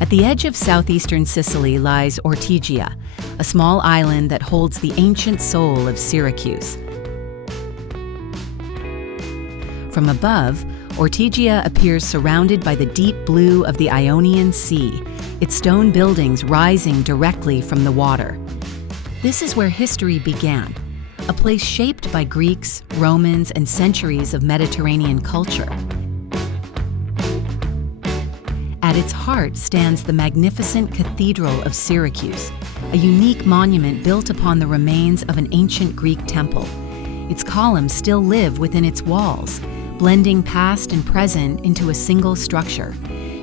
At the edge of southeastern Sicily lies Ortigia, a small island that holds the ancient soul of Syracuse. From above, Ortigia appears surrounded by the deep blue of the Ionian Sea, its stone buildings rising directly from the water. This is where history began, a place shaped by Greeks, Romans, and centuries of Mediterranean culture. At its heart stands the magnificent Cathedral of Syracuse, a unique monument built upon the remains of an ancient Greek temple. Its columns still live within its walls, blending past and present into a single structure.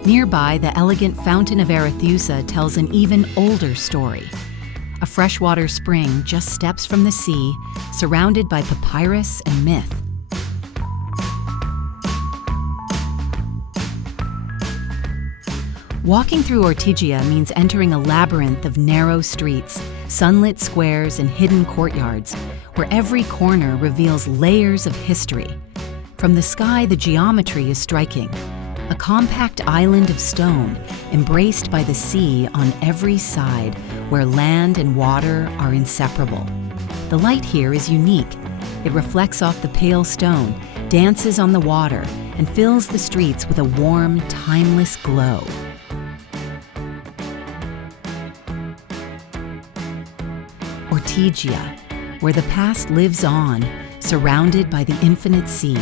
Nearby, the elegant Fountain of Arethusa tells an even older story. A freshwater spring just steps from the sea, surrounded by papyrus and myth. Walking through Ortigia means entering a labyrinth of narrow streets, sunlit squares, and hidden courtyards, where every corner reveals layers of history. From the sky, the geometry is striking. A compact island of stone, embraced by the sea on every side, where land and water are inseparable. The light here is unique. It reflects off the pale stone, dances on the water, and fills the streets with a warm, timeless glow. Ortigia, where the past lives on, surrounded by the infinite sea.